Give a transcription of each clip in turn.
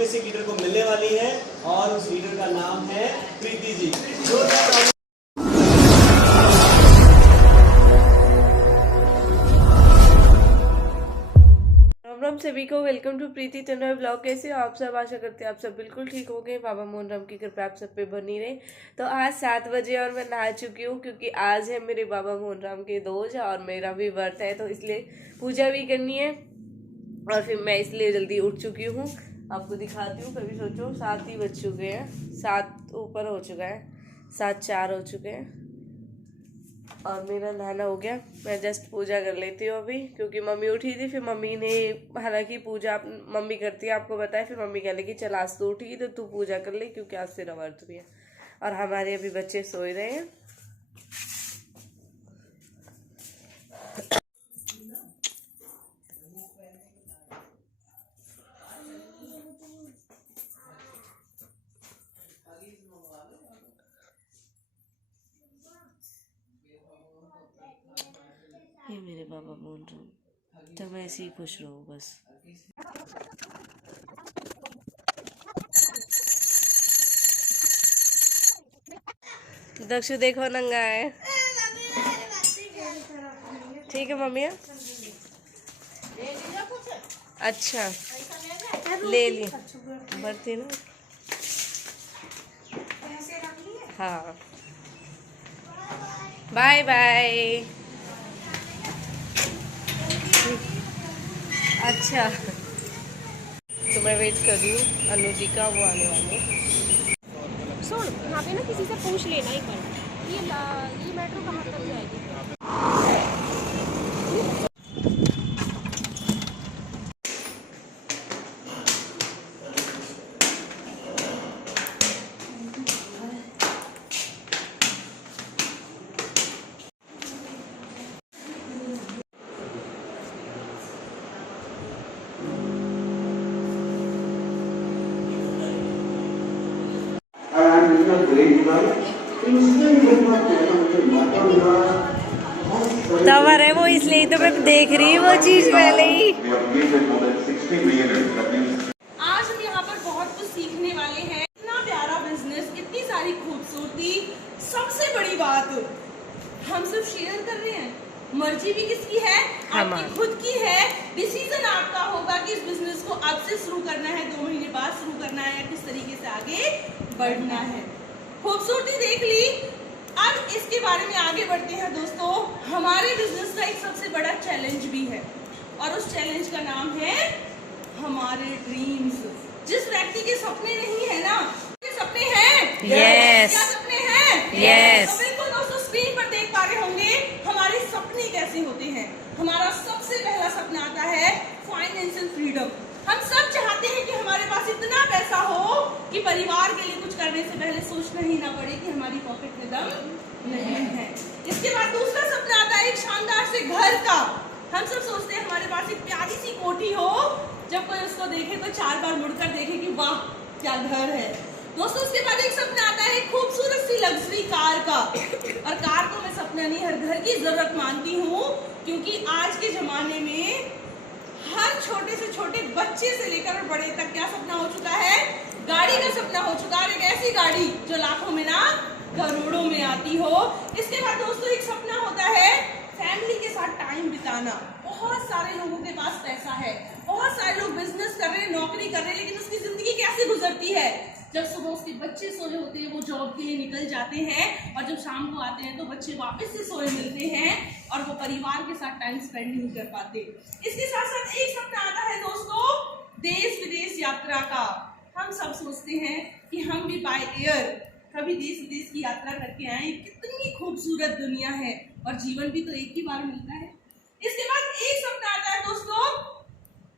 में से लीडर को मिलने वाली है और उस लीडर का नाम है प्रीति जी। राम सभी को welcome to Preeti Tanmay blog. कैसे हो आप सब? आशा करते हैं आप सब बिल्कुल ठीक हो गए। बाबा मोहन राम की कृपा आप सब पे बनी रहे। तो आज 7 बजे और मैं नहा चुकी हूँ क्योंकि आज है मेरे बाबा मोहन राम के दोज और मेरा भी व्रत है, तो इसलिए पूजा भी करनी है और फिर मैं इसलिए जल्दी उठ चुकी हूँ। आपको दिखाती हूँ। कभी सोचो 7 ही बज चुके हैं, 7 ऊपर हो चुका है, 7:04 हो चुके हैं और मेरा नहाना हो गया। मैं जस्ट पूजा कर लेती हूँ अभी, क्योंकि मम्मी उठी थी। फिर मम्मी ने, हालांकि पूजा मम्मी करती है आपको बताया, फिर मम्मी कह लगी चल आज तो उठी तो तू पूजा कर ले क्योंकि आज तेरा व्रत भी है। और हमारे अभी बच्चे सोए रहे हैं। ये मेरे बाबा मोहन राम, तो मैं ऐसे ही खुश रहूँ बस। दक्षु देखो नंगा है। ठीक है मम्मी। अच्छा ले ली बढ़ती ना। हाँ बाय बाय। अच्छा तो मैं वेट कर रही हूँ अनुदी का, वो आने वाले। सुन, यहाँ पे ना किसी से पूछ लेना एक बार ये मेट्रो कहाँ तक जाएगी। तवर है वो, इसलिए तो मैं देख रही हूँ वो चीज पहले ही। आज हम यहाँ पर बहुत कुछ सीखने वाले हैं। इतना प्यारा बिजनेस, इतनी सारी खूबसूरती, सबसे बड़ी बात हम सिर्फ शेयर कर रहे हैं। मर्जी भी किसकी है? आपकी खुद की है। डिसीजन आपका होगा कि इस बिजनेस को अब से शुरू करना है, 2 महीने बाद शुरू करना है, या किस तरीके से आगे बढ़ना है। खूबसूरती देख ली, अब इसके बारे में आगे बढ़ते हैं दोस्तों। हमारे बिजनेस का एक सबसे बड़ा चैलेंज भी है और उस चैलेंज का नाम है हमारे ड्रीम्स। जिस व्यक्ति के सपने नहीं है ना, के सपने हैं? यस। क्या सपने हैं? यस। तो बिल्कुल दोस्तों स्क्रीन पर देख पा रहे होंगे हमारे सपने कैसे होते हैं। हमारा सबसे पहला सपना आता है फाइनेंशियल फ्रीडम। हम सब चाहते हैं कि हमारे पास इतना पैसा हो कि परिवार के लिए कुछ करने से पहले सोचना ही ना पड़े कि हमारी पॉकेट में दम नहीं है। इसके बाद दूसरा सपना आता है एक शानदार से घर का। हम सब सोचते हैं हमारे पास एक प्यारी सी कोठी हो, जब कोई उसको देखे तो 4 बार मुड़कर देखे कि वाह क्या घर है। दोस्तों उसके बाद एक सपना आता है खूबसूरत सी लग्जरी कार का। और कार को मैं सपना नहीं, हर घर की जरूरत मानती हूँ, क्योंकि आज के जमाने में हर छोटे से छोटे बच्चे से लेकर बड़े तक क्या सपना हो चुका है? गाड़ी का सपना हो चुका है। एक ऐसी गाड़ी जो लाखों में ना करोड़ों में आती हो। इसके बाद दोस्तों एक सपना होता है फैमिली के साथ टाइम बिताना। बहुत सारे लोगों के पास पैसा है, बहुत सारे लोग बिजनेस कर रहे हैं, नौकरी कर रहे हैं, लेकिन उसकी जिंदगी कैसे गुजरती है? जब सुबह उसके बच्चे सोए होते हैं, वो जॉब के लिए निकल जाते हैं, और जब शाम को आते हैं तो बच्चे वापस से सोए मिलते हैं और वो परिवार के साथ टाइम स्पेंड नहीं कर पाते। इसके साथ साथ एक सपना आता है दोस्तों देश विदेश यात्रा का। हम सब सोचते हैं कि हम भी बाय एयर कभी देश विदेश की यात्रा करके आए। कितनी खूबसूरत दुनिया है और जीवन भी तो एक ही बार मिलता है। इसके बाद एक सपना आता है दोस्तों,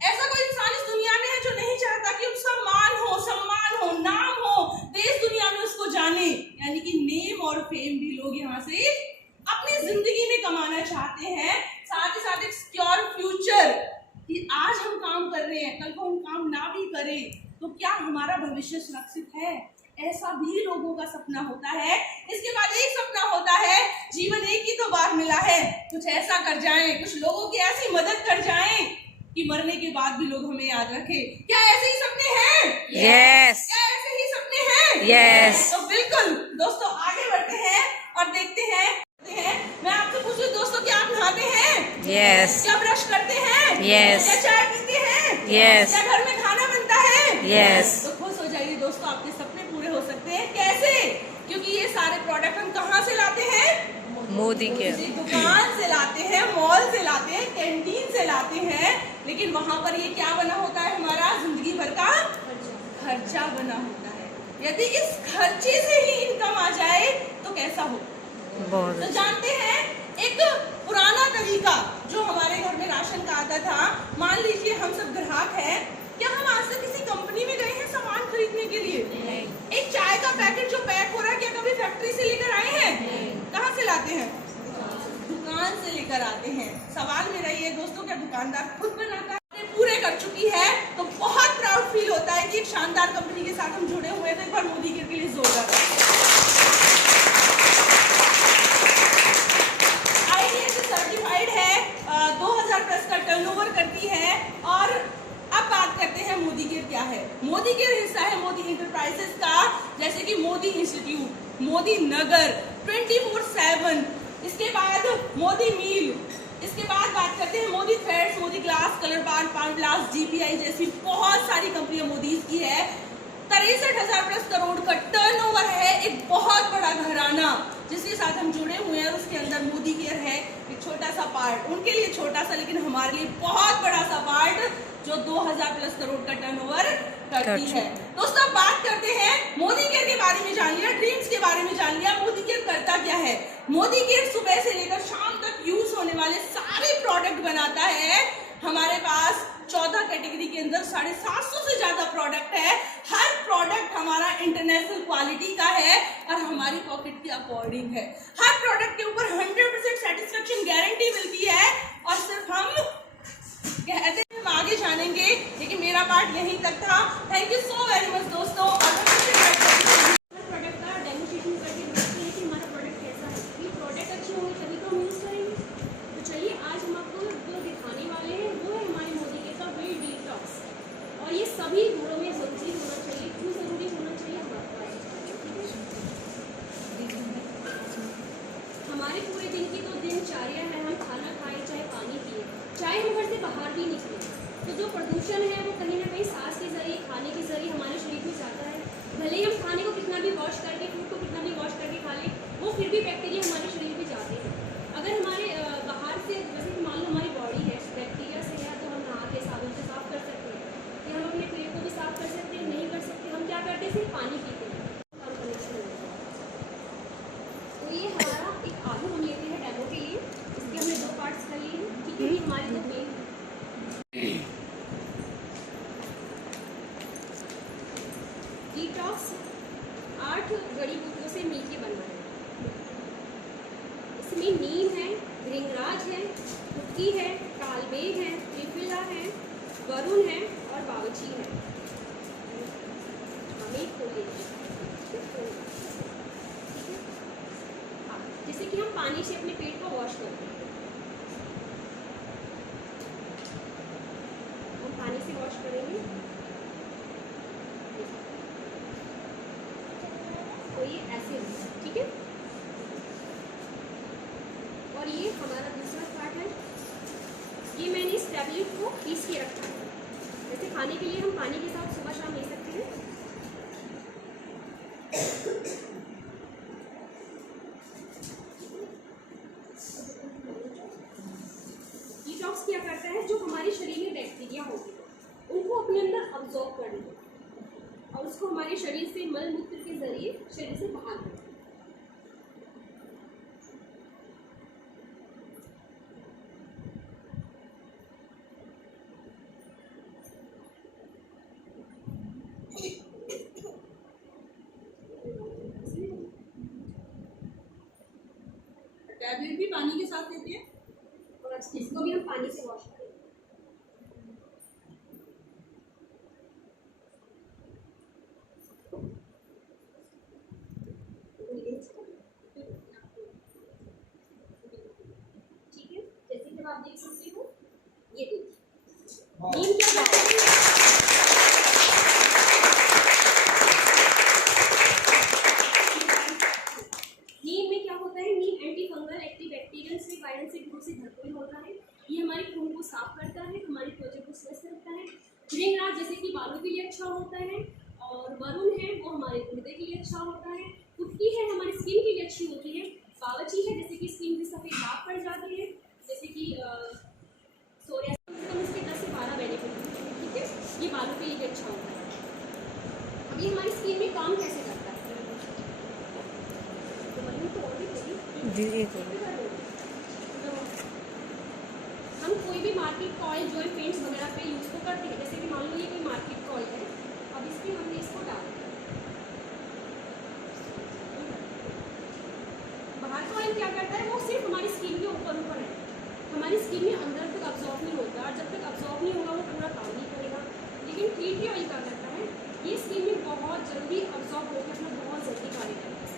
ऐसा कोई इंसान इस दुनिया में है जो नहीं चाहता कि उसका मान हो, सम्मान हो, नाम हो, देश दुनिया में उसको जाने, यानी कि नेम और फेम भी लोग यहाँ से अपनी जिंदगी में कमाना चाहते हैं। साथ ही साथ एक सिक्योर फ्यूचर कि आज हम काम कर रहे हैं, कल को हम काम ना भी करें तो क्या हमारा भविष्य सुरक्षित है? ऐसा भी लोगों का सपना होता है। इसके बाद एक सपना होता है जीवन एक ही तो बार मिला है, कुछ ऐसा कर जाएं, कुछ लोगों की ऐसी मदद कर जाएं कि मरने के बाद भी लोग हमें याद रखें। क्या ऐसे ही सपने हैं? यस। क्या ऐसे ही सपने हैं? यस। तो बिल्कुल दोस्तों आगे बढ़ते हैं और देखते हैं। मैं आपसे पूछूं दोस्तों, क्या आप नहाते हैं? यस। क्या ब्रश करते हैं? यस। क्या चाय पीते हैं? यस। क्या घर में खाना बनता है? यस। तो खुश हो जाइए दोस्तों, आपके सपने पूरे हो सकते हैं। कैसे? क्योंकि ये सारे प्रोडक्ट हम कहाँ से लाते हैं? मोदी के दुकान से लाते हैं, मॉल से लाते हैं, कैंटीन से लाते हैं। लेकिन वहाँ पर ये क्या बना होता है? हमारा जिंदगी भर का खर्चा बना होता है। यदि इस खर्चे से ही इनकम आ जाए तो कैसा हो? बहुत। तो जानते हैं एक पुराना तरीका जो हमारे घर में राशन का आता था। मान लीजिए हम सब ग्राहक हैं, क्या हम आज तक किसी कंपनी में गए हैं सामान खरीदने के लिए? नहीं। एक चाय का पैकेट जो पैक हो रहा है, क्या कभी फैक्ट्री से लेकर आए हैं? कहाँ से लाते हैं? दुकान से लेकर आते हैं। सवाल मेरा ये दोस्तों, क्या दुकानदार खुद बनाकर पूरे कर चुकी है? तो बहुत प्राउड फील होता है कि एक शानदार कंपनी के साथ हम जुड़े हुए हैं। तो एक बार मोदी के लिए जोरदार सर्टिफाइड है, 2000 प्लस का टर्नओवर करती है। और अब बात करते हैं मोदी केयर क्या है। मोदी केयर हिस्सा है मोदी इंटरप्राइजेस का, जैसे कि मोदी इंस्टीट्यूट, मोदी नगर, 24/7, इसके बाद मोदी मील, इसके बाद बात करते हैं Modi threads, Modi glass, colour bar, पान ग्लास, जीपीआई जैसी बहुत सारी कंपनियां मोदी की है। 63,000 प्लस करोड़ का टर्नओवर है। एक बहुत बड़ा घराना जिसके साथ हम जुड़े हुए हैं, उसके अंदर मोदी केयर है एक छोटा सा पार्ट। उनके लिए छोटा सा, लेकिन हमारे लिए बहुत बड़ा सा पार्ट, जो 2000 प्लस करोड़ का टर्नओवर करती है। दोस्तों बात करते हैं मोदी केयर के बारे में। जान लिया, ड्रीम्स के बारे में जान लिया, मोदी केयर करता क्या है। मोदी केयर सुबह से लेकर शाम तक यूज होने वाले सारे प्रोडक्ट बनाता है। हमारे पास 14 कैटेगरी के अंदर 750 से ज्यादा प्रोडक्ट है। हर प्रोडक्ट हमारा इंटरनेशनल क्वालिटी का है और हमारी पॉकेट के अकॉर्डिंग है। हर प्रोडक्ट के ऊपर 100% सेटिस्फेक्शन गारंटी मिलती है। और सिर्फ हम कहते हैं हम आगे जानेंगे, लेकिन मेरा पार्ट यहीं तक था। Thank you so very much दोस्तों। प्रोडक्ट का डेमोन्स्ट्रेशन करके दिखाते हैं कि हमारा प्रोडक्ट कैसा है। ये प्रोडक्ट अच्छे होंगे तभी तो हम यूज़ करेंगे। तो चलिए आज हम आपको जो दिखाने वाले हैं वो है हमारे मोदी केयर का व्हील डिटॉक्स। और ये सभी घरों में ज़रूरी होना चाहिए। क्यों ज़रूरी होना चाहिए हम आपको आज बताएंगे, ठीक है। हमारे पूरे दिन की तो दिनचर्या है, हम खाना खाएं चाहे पानी पिए, चाहे हम घर से बाहर भी निकलें, तो जो प्रदूषण है वो कहीं ना कहीं सांस के जरिए, खाने के जरिए हमारे शरीर में जाता है। भले ही हम खाने को कितना भी वॉश करके, फूड को कितना भी वॉश करके खा लें, वो फिर भी बैक्टीरिया हमारे शरीर में जाते हैं। अगर हमारे बाहर से, जैसे कि मान लो हमारी बॉडी है बैक्टीरिया से है, तो हम नहा के साबुन से साफ कर सकते हैं, या हम अपने पेट को भी साफ कर सकते हैं। नहीं कर सकते, हम क्या करते हैं, सिर्फ पानी पीते हैं और कनेक्शन होता है। तो ये हमारा एक आलू हम लेते हैं डेमो के लिए। इसके हमने 2 पार्ट्स कर लिए हैं, ठीक है। ये हमारे 2 मेन डिटॉक्स 8 जड़ी बूटियों से मिलकर बना है। इसमें नीम है, भृंगराज है, कुटकी है, कालबेग है, त्रिफला है, वरुण है और बावची है। हमें खोले, ठीक है। जैसे कि हम पानी से अपने पेट को वॉश करते हैं, हम पानी से वॉश करेंगे। तो ये ऐसे होगा, ठीक है। और ये हमारा दूसरा पार्ट है। ये मैंने इस टैबलेट को पीस के रखा है। जैसे खाने के लिए हम पानी के साथ सुबह शाम ले सकते हैं। डिटॉक्स क्या करता है, जो हमारे शरीर में बैक्टीरिया होते हैं उनको अपने अंदर अब्जॉर्ब कर लेता है और उसको हमारे शरीर से मल मूत्र के जरिए शरीर से बाहर करता है। टैबलेट भी पानी के साथ लेते हैं और इसको भी हम पानी से वॉश करेंगे। ठीक है, जैसे कि आप देख सकते हो, ये देखिए नीम क्या है। अच्छा होता है, और वरुण है वो हमारे हृदय के लिए अच्छा होता है, कुटकी है हमारी स्किन के लिए अच्छी होती है, बावर्ची है जैसे कि स्किन पे सफ़ेद दाग पड़ जाते हैं, जैसे कि सोरिया इसके 10 से 12 बेनिफिट हैं, ठीक है। ये बालों के लिए भी अच्छा होता है। अब ये हमारी स्किन में काम कैसे करता है, तो मैंने तो और भी कही हम कोई भी मार्केट कॉइल जो है पेंट्स वगैरह पे यूज़ तो करते हैं, जैसे कि मान लो ये कोई मार्केट कॉइल है, अब इसमें हमने इसको डाल दिया, बाहर का ऑयल क्या करता है वो सिर्फ हमारी स्किन के ऊपर है, हमारी स्किन में अंदर तक अब्जॉर्ब नहीं होता, और जब तक अब्जॉर्ब नहीं होगा वो पूरा काम नहीं करेगा। लेकिन टी ट्री ऑयल क्या करता है, ये स्किन में बहुत जल्दी अब्जॉर्ब होकर अपना बहुत जल्दी कार्य करता है।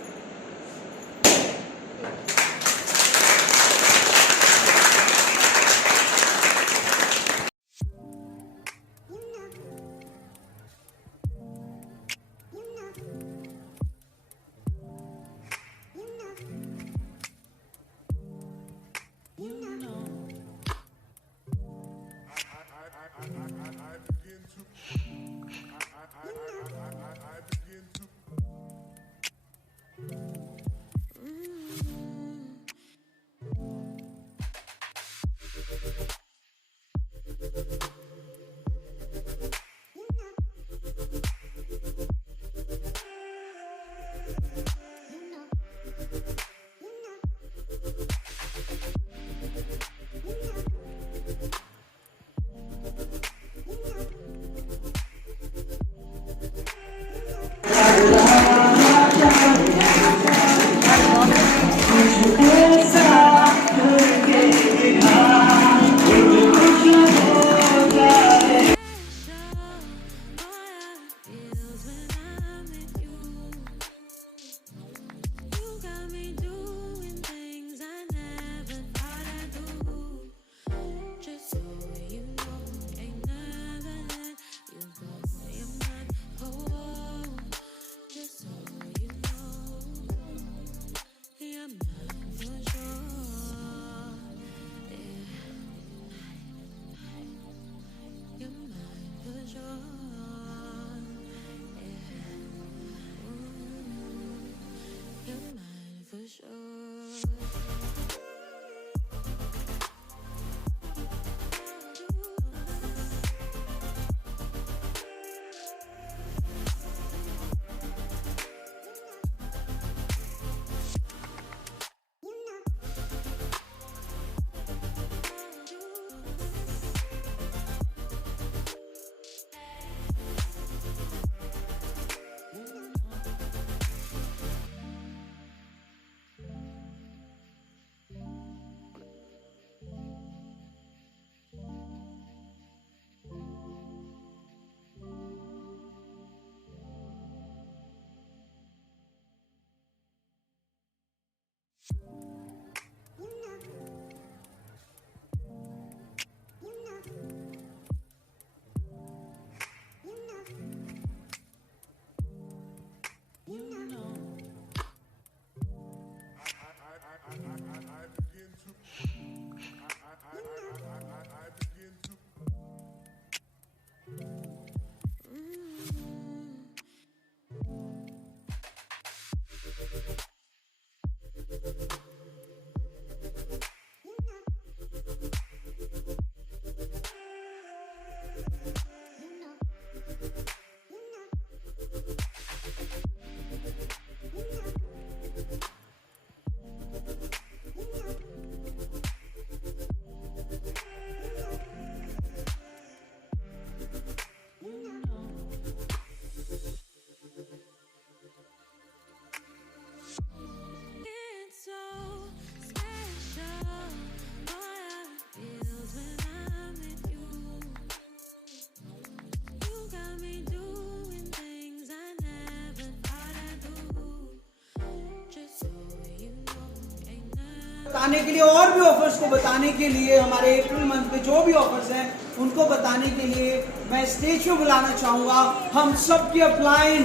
बताने के लिए और भी ऑफर्स को बताने के लिए हमारे अप्रैल मंथ में जो भी ऑफर्स हैं उनको बताने के लिए मैं स्टेज पे बुलाना चाहूंगा हम सबकी upline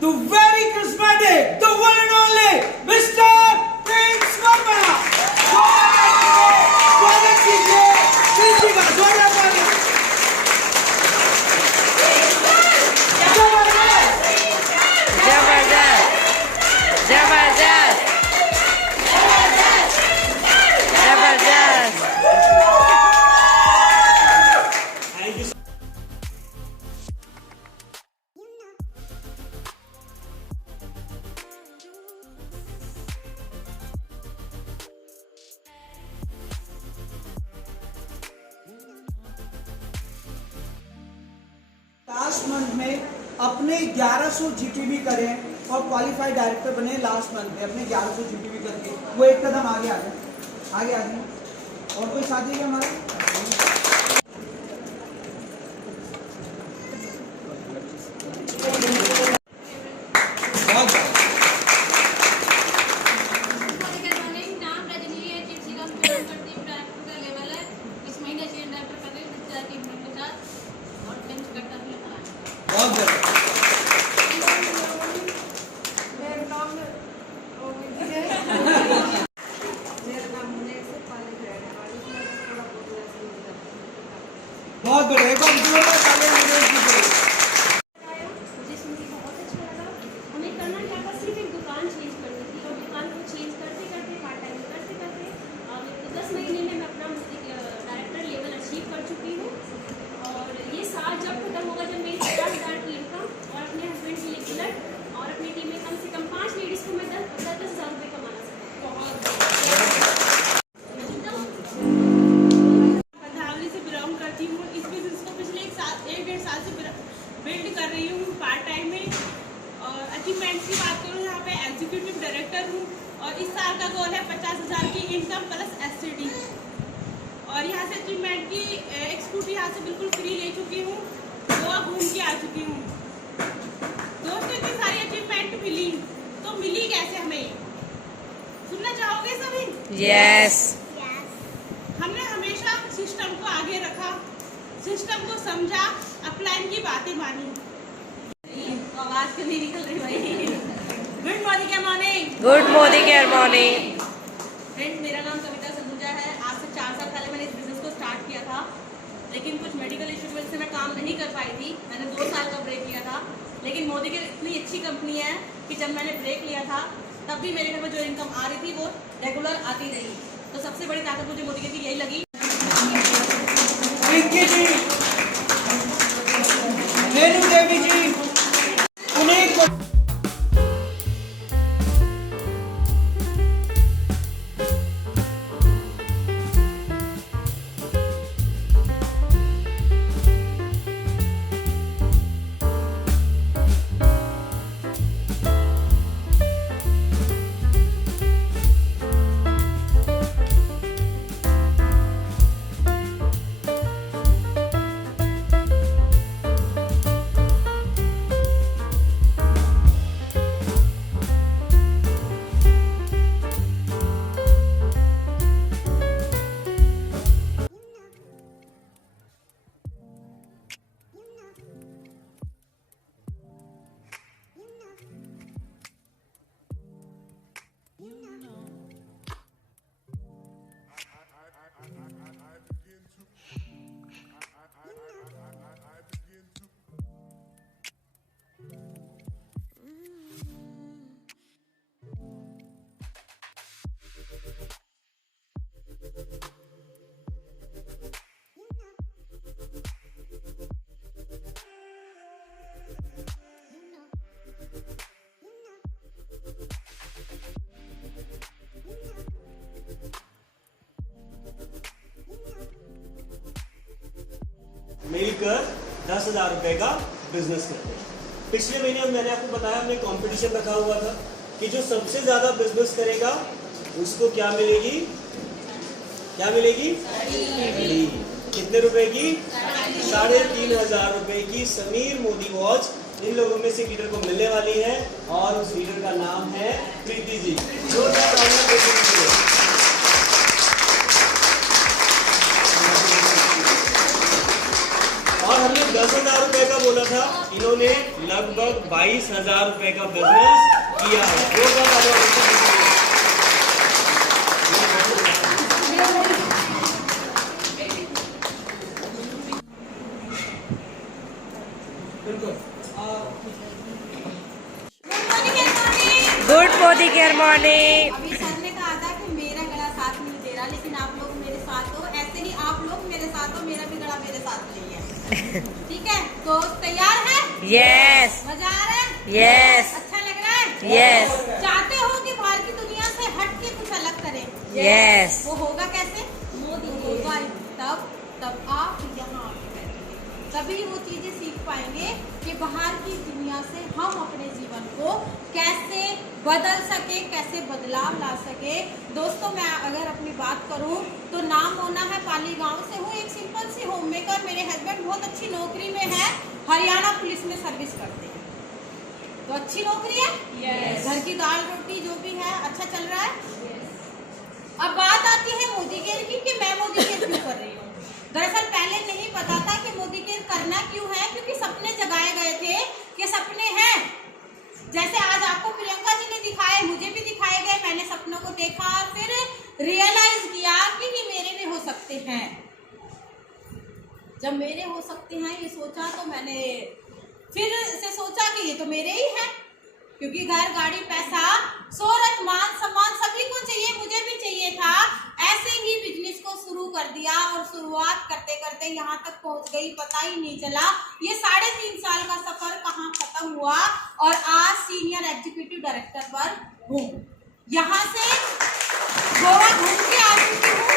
to very cosmetic the one and only mister Prince Verma. स्वागत कीजिए प्रिंस जी का, स्वागत लास्ट मंथ में अपने 1100 GPB करें और क्वालिफाइड डायरेक्टर बने लास्ट मंथ में अपने 1100 GPB करके। वो एक कदम आगे आ गए, आगे आ गए। और कोई साथी है हमारा? बहुत बढ़िया, एक बार जोरदार तालियां दीजिए इसके लिए। जिसमें बहुत अच्छा लगा। हमें करना क्या था, सिर्फ एक दुकान चेंज करनी थी और दुकान को चेंज करते करते पार्ट टाइम करते करते 10 महीने में मैं अपना डायरेक्टर लेवल अचीव कर चुकी हूँ। और ये साल जब खत्म होगा जब मेरी 50,000 की इनकम और अपने हस्बैंड के लिए बुलेट और अपनी टीम में कम से कम 5 लेडीज़ को मैं 10,000 रुपये कमाना से बिलोंग करती हूँ। इस बिजनेस को पिछले 1-1.5 साल से बिल्ड कर रही हूँ पार्ट टाइम में। और अचीवमेंट्स की बात करूँ, यहाँ पे एग्जीक्यूटिव डायरेक्टर हूँ और इस साल का गोल है 50,000 की इनकम प्लस एसटीडी। और यहाँ से अचीवमेंट की एक स्कूटी यहाँ से बिल्कुल फ्री ले चुकी हूँ, गोवा घूम के आ चुकी हूँ। दोस्तों इतनी सारी अचीवमेंट मिली, तो मिली कैसे हमें, सुनना चाहोगे सभी? यस। हमने हमेशा सिस्टम को आगे रखा, सिस्टम को समझा, अपलाइन की बातें मानी। आवाज क्यों नहीं निकल रही भाई? गुड मॉर्निंग के मॉर्निंग। गुड मॉर्निंग के मॉर्निंग। फ्रेंड, मेरा नाम कविता सलूजा है। आज से 4 साल पहले मैंने इस बिजनेस को स्टार्ट किया था, लेकिन कुछ मेडिकल इशू की वजह से मैं काम नहीं कर पाई थी। मैंने 2 साल का ब्रेक लिया था, लेकिन मोदी की इतनी अच्छी कंपनी है कि जब मैंने ब्रेक लिया था तब भी मेरे घर में जो इनकम आ रही थी वो रेगुलर आती रही। तो सबसे बड़ी ताकत मुझे मोदी की यही लगी। पिंकी जी, रेणु देवी जी, उन्हें मिलकर 10,000 रुपए का बिजनेस करते हैं। पिछले महीने मैंने आपको बताया हमने कंपटीशन रखा हुआ था कि जो सबसे ज्यादा बिजनेस करेगा उसको क्या मिलेगी, क्या मिलेगी? कितने रुपए की? 3,500 रुपए की समीर मोदी वॉच इन लोगों में से लीडर को मिलने वाली है और उस लीडर का नाम है प्रीति जी। जोरदार तालियां दीजिए। और हमने 10,000 रुपए का बोला था, इन्होंने लगभग 22,000 रुपए का बिजनेस किया है। Good morning care morning. अभी सर ने कहा था कि मेरा गला साथ नहीं दे रहा, लेकिन आप लोग मेरे साथ हो। ऐसे नहीं, आप लोग मेरे साथ हो, मेरा भी गला मेरे साथ नहीं है। ठीक है, तो तैयार है? यस। मजा आ रहा है? यस। अच्छा लग रहा है? यस। चाहते हो कि बाहर की दुनिया से हट के कुछ अलग करें? यस। वो होगा कैसे? मोदी होगा तब आप यहाँ आके बैठेंगे, तभी वो चीज़ें सीख पाएंगे कि बाहर की दुनिया से हम अपने जीवन को कैसे बदल सके, कैसे बदलाव ला सके। दोस्तों मैं अगर अपनी बात करूं तो नाम मोना है, पाली गांव से हूं, एक सिंपल सी होम मेकर। मेरे हस्बैंड बहुत अच्छी नौकरी में है, हरियाणा पुलिस में सर्विस करते हैं। तो अच्छी नौकरी है, Yes. घर की दाल रोटी जो भी है अच्छा चल रहा है। अब बात आती है मोदी केयर की कि मैं मोदी केयर क्यों कर रही हूँ। दरअसल पहले नहीं पता था कि मोदी केयर करना क्यों है, क्योंकि सपने जगाए गए थे कि सपने हैं। जैसे आज आपको प्रियंका जी ने दिखाए, मुझे भी दिखाए गए, मैंने सपनों को देखा, फिर रियलाइज किया कि ये मेरे भी हो सकते हैं। जब मेरे हो सकते हैं ये सोचा तो मैंने फिर से सोचा कि ये तो मेरे ही हैं, क्योंकि घर गाड़ी पैसा शोहरत मान सम्मान सभी को चाहिए, मुझे भी चाहिए था। ऐसे ही बिजनेस को शुरू कर दिया और शुरुआत करते करते यहाँ तक पहुँच गई, पता ही नहीं चला ये 3.5 साल का सफर कहाँ खत्म हुआ और आज सीनियर एग्जीक्यूटिव डायरेक्टर पर हूँ। यहाँ से गोवा घूम के आ चुकी हूँ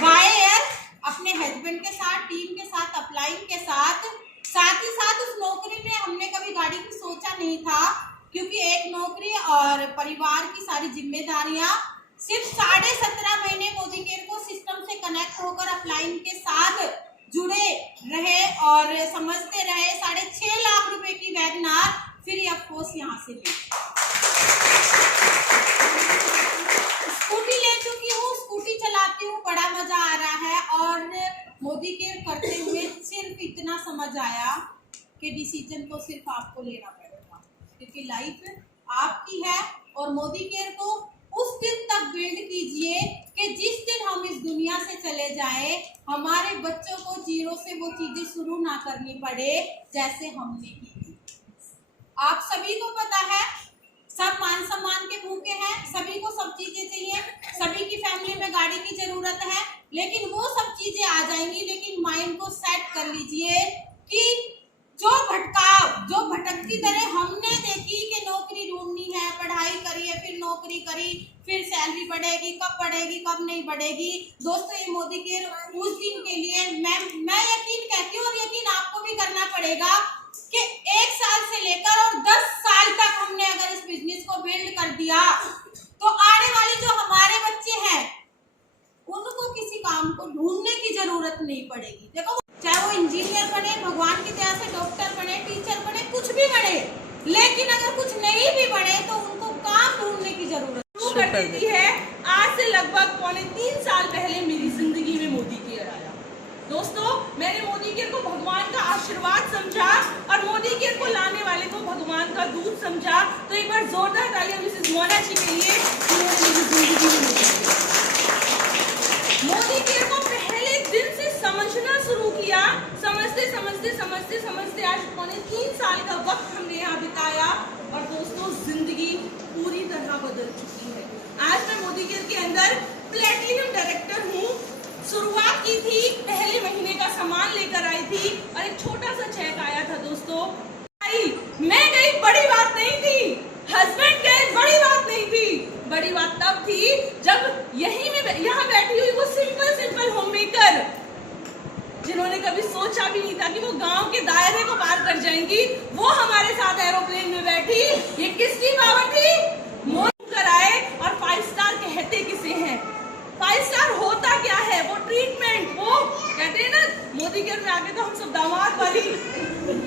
बाय एयर अपने हस्बैंड के साथ, टीम के साथ, अपलाइन के साथ ही साथ उस नौकरी में हमने कभी गाड़ी की सोचा नहीं था, क्योंकि एक नौकरी और परिवार की सारी जिम्मेदारियां। सिर्फ 17.5 महीने मोदी केयर को सिस्टम से कनेक्ट होकर अपलाइन के साथ जुड़े रहे और समझते रहे। 6.5 लाख रुपए की वैगनार फ्री ऑफ कॉस्ट यहाँ से ली। स्कूटी ले चुकी हूँ, स्कूटी चलाती हूँ, बड़ा मजा आ रहा है। और मोदी केयर करते हुए सिर्फ इतना समझ आया कि डिसीजन तो सिर्फ आपको लेना पड़ेगा, क्योंकि लाइफ आपकी है। और मोदी केयर को उस दिन तक बिल्ड कीजिए कि जिस दिन हम इस दुनिया से चले जाए, हमारे बच्चों को जीरो से वो चीजें शुरू ना करनी पड़े जैसे हमने की थी। आप सभी को पता है, सब मान सम्मान के भूखे हैं, सभी को सब चीजें चाहिए, सभी की फैमिली में गाड़ी की जरूरत है, लेकिन वो सब चीजें आ जाएंगी। लेकिन माइंड को सेट कर लीजिए कि जो भटकाव, जो भटकती तरह हमने देखी कि नौकरी ढूंढनी है, पढ़ाई करी है, फिर नौकरी करी, फिर सैलरी बढ़ेगी, कब नहीं बढ़ेगी। दोस्तों ये मोदी केयर उस दिन के लिए मैं यकीन कहती हूँ और यकीन आपको भी करना पड़ेगा कि 1 साल से लेकर और 10 साल तक हमने अगर इस बिजनेस को बिल्ड कर दिया तो आने वाली जो हमारे बच्चे हैं उनको किसी काम को ढूंढने की जरूरत नहीं पड़ेगी। देखो चाहे वो इंजीनियर बने, भगवान की दया से डॉक्टर बने, टीचर बने, कुछ भी बने, लेकिन अगर कुछ नहीं भी बने तो उनको काम ढूंढने की जरूरत शुरू कर देती है। आज से लगभग 3.25 साल पहले मेरी जिंदगी में मोदी केयर आया। दोस्तों मैंने मोदी केयर को भगवान का आशीर्वाद समझा और मोदी केयर को लाने वाले को भगवान का दूत समझा। तो एक बार जोरदार तालियां मिसेस मोना जी के लिए, जिन्होंने मेरी जिंदगी में मोदी केयर को पहले दिन से समझना शुरू किया। समझते आज 3.25 साल का वक्त हमने यहाँ बिताया और दोस्तों जिंदगी पूरी तरह बदल चुकी है। आज मैं मोदी केयर के अंदर प्लेटिनम डायरेक्टर हूँ। शुरुआत की थी, पहले महीने का सामान लेकर आई थी और एक छोटा सा चेक आया था। दोस्तों मैं गई, बड़ी बात नहीं थी, हस्बैंड गए, बड़ी बात नहीं थी। बड़ी बात तब थी जब यहाँ बैठी हुई वो सिंपल होम मेकर, जिन्होंने कभी सोचा भी नहीं था कि वो गांव के दायरे को पार कर जाएंगी, वो हमारे साथ एरोप्लेन में बैठी। ये किसकी पावर थी? मोदी कराए। और 5 स्टार कहते किसे हैं? 5 स्टार होता क्या है? वो ट्रीटमेंट, वो कहते हैं ना, मोदी केयर में आके तो हम सब दामाद वाली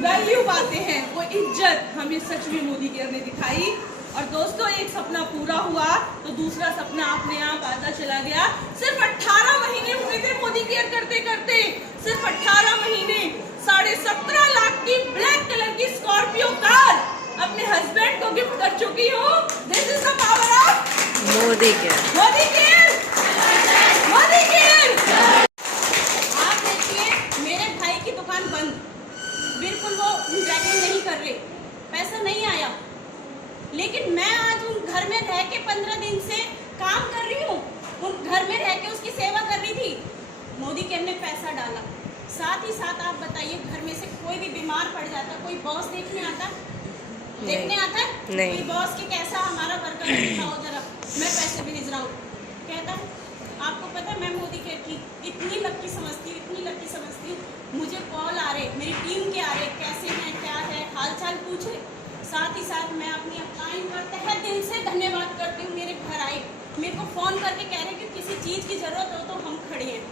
वैल्यू पाते हैं, वो इज्जत हमें सच में मोदी केयर ने दिखाई। और दोस्तों एक सपना पूरा हुआ तो दूसरा सपना अपने आप आता चला गया। सिर्फ 18 महीने हुए थे मोदी केयर करते करते, सिर्फ 18 महीने। 17.5 लाख की ब्लैक कलर की स्कॉर्पियो कार अपने हस्बैंड को गिफ्ट कर चुकी हूँ। This is the power of Modi care. Modi care, Modi care. आप देखिए मेरे भाई की दुकान बंद, बिल्कुल वो ट्रैकिंग नहीं कर रहे, पैसा नहीं आया, लेकिन मैं आज उन घर में रह के 15 दिन से काम कर रही हूँ, उन घर में रह के उसकी सेवा कर रही थी। मोदी केयर ने पैसा डाला, साथ ही साथ आप बताइए घर में से कोई भी बीमार पड़ जाता, कोई बॉस देखने आता है? नहीं। कोई बॉस की कैसा हमारा वर्कर दिखाओ जरा, मैं पैसे भेज रहा हूँ, कहता है? आपको पता है मैं मोदी केयर की इतनी लक्की समझती हूँ मुझे कॉल आ रहे, मेरी टीम के आ रहे, कैसे हैं, क्या है, हाल चाल पूछे। साथ ही साथ मैं अपनी अपलाइन पर तहे दिल से धन्यवाद करती हूँ। मेरे घर आए, मेरे को फ़ोन करके कह रहे कि किसी चीज़ की ज़रूरत हो तो हम खड़े हैं।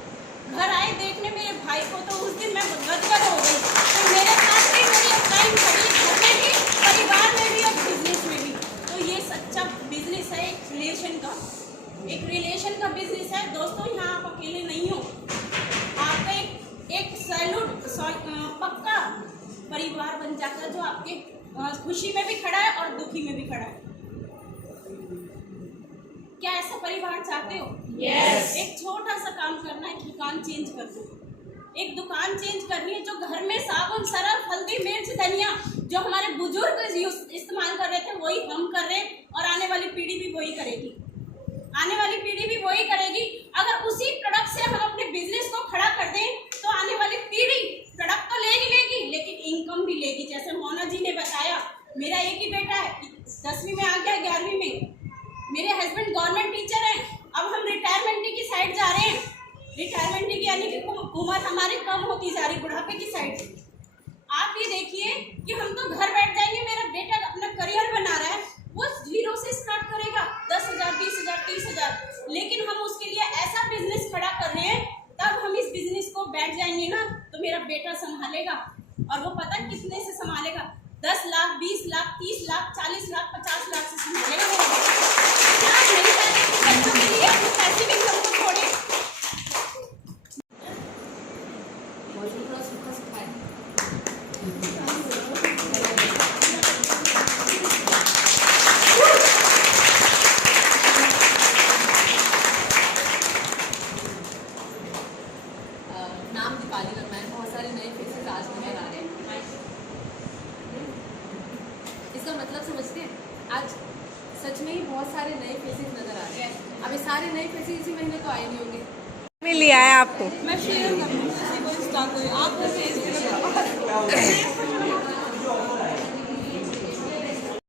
घर आए देखने मेरे भाई को, तो उस दिन मैं गदगद हो गई। तो मेरे साथ भी मेरी अपलाइन खड़ी, घर में भी, परिवार में भी और बिजनेस में भी। तो ये सच्चा बिजनेस है, एक रिलेशन का बिजनेस है। दोस्तों, यहाँ आप अकेले नहीं हो, आपका एक सैल्यूट पक्का परिवार बन जाता है, जो आपके खुशी में भी खड़ा है और दुखी में भी खड़ा है। क्या ऐसा परिवार चाहते हो? Yes. एक छोटा सा काम करना है, दुकान चेंज कर दो। एक दुकान चेंज करनी है, जो घर में साबुन, सरफ, हल्दी, मिर्च, धनिया जो हमारे बुजुर्ग इस्तेमाल कर रहे थे वही हम कर रहे हैं, और आने वाली पीढ़ी भी वही करेगी। आने वाली पीढ़ी भी वही करेगी। अगर उसी प्रोडक्ट से हम अपने बिजनेस को खड़ा कर दें तो आने वाली पीढ़ी प्रोडक्ट तो लेगी, लेकिन इनकम भी लेगी। जैसे मोना जी ने बताया, मेरा एक ही बेटा है, 10वीं में आ गया, 11वीं में। मेरे हस्बैंड गवर्नमेंट टीचर हैं। अब हम रिटायरमेंट की साइड जा रहे हैं। रिटायरमेंट की यानी कि उम्र हमारी कम होती जा रही, बुढ़ापे की साइड। आप ये देखिए कि हम तो घर बैठ जाएंगे, मेरा बेटा अपना करियर बना रहा है, वो 0 से स्टार्ट करेगा, 10,000, 20,000, 30,000, लेकिन हम उसके लिए ऐसा बिजनेस खड़ा कर रहे हैं, तब हम इस बिजनेस को बैठ जाएंगे ना तो मेरा बेटा संभालेगा। और वो पता कितने से संभालेगा? 10 लाख, 20 लाख, 30 लाख, 40 लाख, 50 लाख से संभालेगा मेरा बेटा। क्या आप नहीं चाहते कि बच्चों के लिए अपने पैसे भी हमको छोड़े? नाम दीपाली वर्मा है। बहुत सारे नए फेसेस आज नजर आ रहे हैं। इसका मतलब समझते हैं? आज सच में ही बहुत सारे नए फेसेस नजर आ रहे हैं। अब ये सारे नए फेसेस इसी महीने तो आए नहीं होंगे। में लिया है आपको। मैं शेयर करूँगी किसी को इंस्टा को, आपको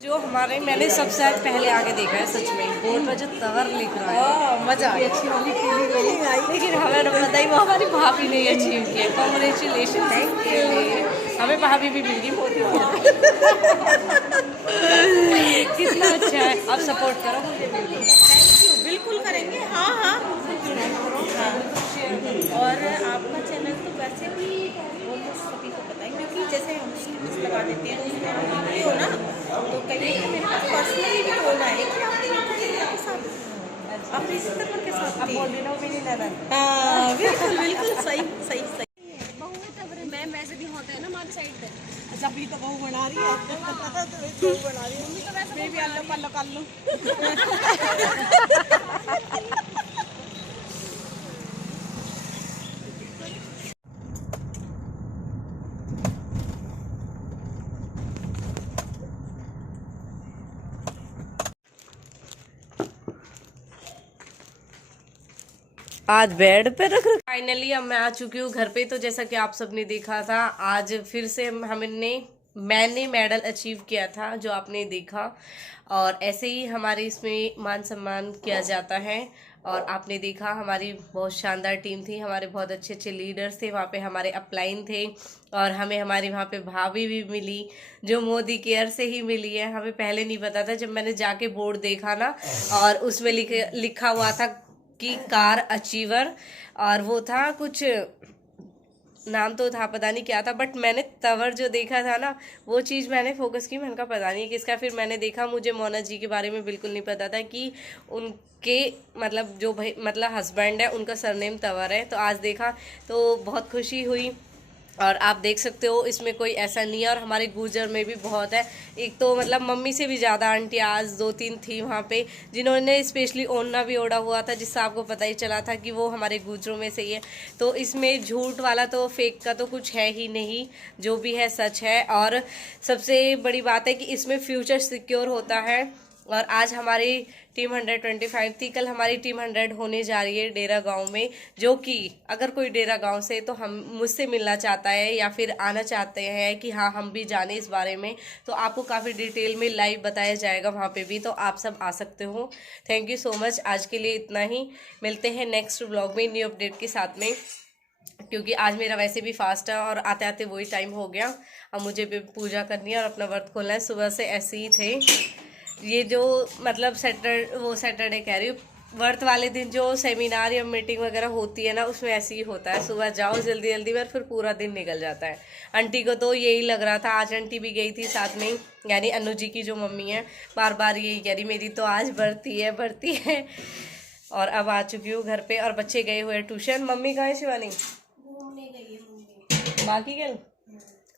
जो हमारे मैंने सबसे आज पहले आके देखा है, सच में बोर्ड पर जो तवर लिख रहा है, मजा आ गया। लेकिन हमें पता ही वो हमारी भाभी ने अचीव किया। Congratulation, thank you. हमें भाभी भी मिल गई, बहुत ही कितना अच्छा है। आप सपोर्ट करो मुझे। थैंक यू, बिल्कुल करेंगे। हाँ हाँ, और आपका चैनल तो वैसे भी ऑलमोस्ट सभी को पता है, क्योंकि जैसे हम स्टेटस लगा देते हैं उसमें आप देखते हो ना, तो कई तो मेरे पास पर्सनली भी बोला है कि आपने इसी तरह के साथ अब बोल रही ना मेरी ननद। हाँ, बिल्कुल बिल्कुल सही सही सही। मैं से भी होता है ना हमारी साइड पे। अच्छा, अभी तो बहू बना रही है, बहू बना रही है, मैं भी आलू पालो कर लूँ। आज बेड पे रख। फाइनली अब मैं आ चुकी हूँ घर पे। तो जैसा कि आप सबने देखा था, आज फिर से मैंने मेडल अचीव किया था, जो आपने देखा। और ऐसे ही हमारे इसमें मान सम्मान किया जाता है। और आपने देखा हमारी बहुत शानदार टीम थी, हमारे बहुत अच्छे अच्छे लीडर्स थे वहाँ पे, हमारे अपलाइन थे। और हमें हमारी वहाँ पे भाभी भी मिली, जो मोदी केयर से ही मिली है। हमें पहले नहीं पता था, जब मैंने जाके बोर्ड देखा ना, और उसमें लिखा हुआ था कि कार अचीवर, और वो था कुछ नाम तो था, पता नहीं क्या था, बट मैंने तवर जो देखा था ना, वो चीज़ मैंने फोकस की। मैंने कहा पता नहीं किसका। फिर मैंने देखा, मुझे मोना जी के बारे में बिल्कुल नहीं पता था कि उनके मतलब जो भाई मतलब हस्बैंड है, उनका सरनेम तवर है। तो आज देखा तो बहुत खुशी हुई। और आप देख सकते हो इसमें कोई ऐसा नहीं है। और हमारे गुर्जर में भी बहुत है। एक तो मतलब मम्मी से भी ज़्यादा आंटी आज 2-3 थी वहाँ पे, जिन्होंने स्पेशली ओढ़ना भी ओढ़ा हुआ था, जिससे आपको पता ही चला था कि वो हमारे गुर्जरों में से ही है। तो इसमें झूठ वाला तो फेक का तो कुछ है ही नहीं, जो भी है सच है। और सबसे बड़ी बात है कि इसमें फ्यूचर सिक्योर होता है। और आज हमारी टीम 125 थी, कल हमारी टीम 100 होने जा रही है डेरा गांव में। जो कि अगर कोई डेरा गांव से तो हम मुझसे मिलना चाहता है या फिर आना चाहते हैं कि हाँ हम भी जाने इस बारे में, तो आपको काफ़ी डिटेल में लाइव बताया जाएगा वहाँ पे भी, तो आप सब आ सकते हो। Thank you so much. आज के लिए इतना ही, मिलते हैं नेक्स्ट व्लॉग में न्यू अपडेट के साथ में। क्योंकि आज मेरा वैसे भी फास्ट है और आते आते वही टाइम हो गया। अब मुझे भी पूजा करनी है और अपना व्रत खोलना है। सुबह से ऐसे ही थे, ये जो मतलब सैटरडे कह रही हूँ, व्रत वाले दिन जो सेमिनार या मीटिंग वगैरह होती है ना, उसमें ऐसे ही होता है, सुबह जाओ जल्दी जल्दी में, फिर पूरा दिन निकल जाता है। आंटी को तो यही लग रहा था, आज आंटी भी गई थी साथ में, यानी अनु जी की जो मम्मी है, बार बार यही कह रही मेरी तो आज बढ़ती है। और अब आ चुकी हूँ घर पे और बच्चे गए हुए ट्यूशन। मम्मी कहाँ है शिवानी? बाकी गए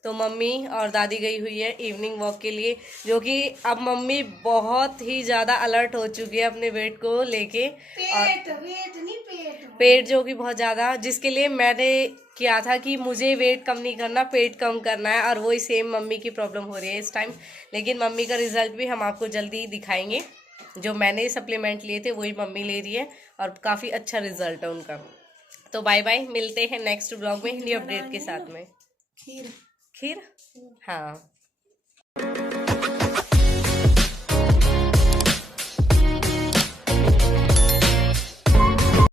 तो मम्मी और दादी गई हुई है इवनिंग वॉक के लिए, जो कि अब मम्मी बहुत ही ज़्यादा अलर्ट हो चुकी है अपने वेट को लेके। पेट जो कि बहुत ज़्यादा, जिसके लिए मैंने किया था कि मुझे वेट कम नहीं करना, पेट कम करना है, और वही सेम मम्मी की प्रॉब्लम हो रही है इस टाइम। लेकिन मम्मी का रिजल्ट भी हम आपको जल्दी ही दिखाएंगे। जो मैंने सप्लीमेंट लिए थे वही मम्मी ले रही है और काफ़ी अच्छा रिजल्ट है उनका। तो बाय बाय, मिलते हैं नेक्स्ट ब्लॉग में न्यू अपडेट के साथ में। खीर हाँ।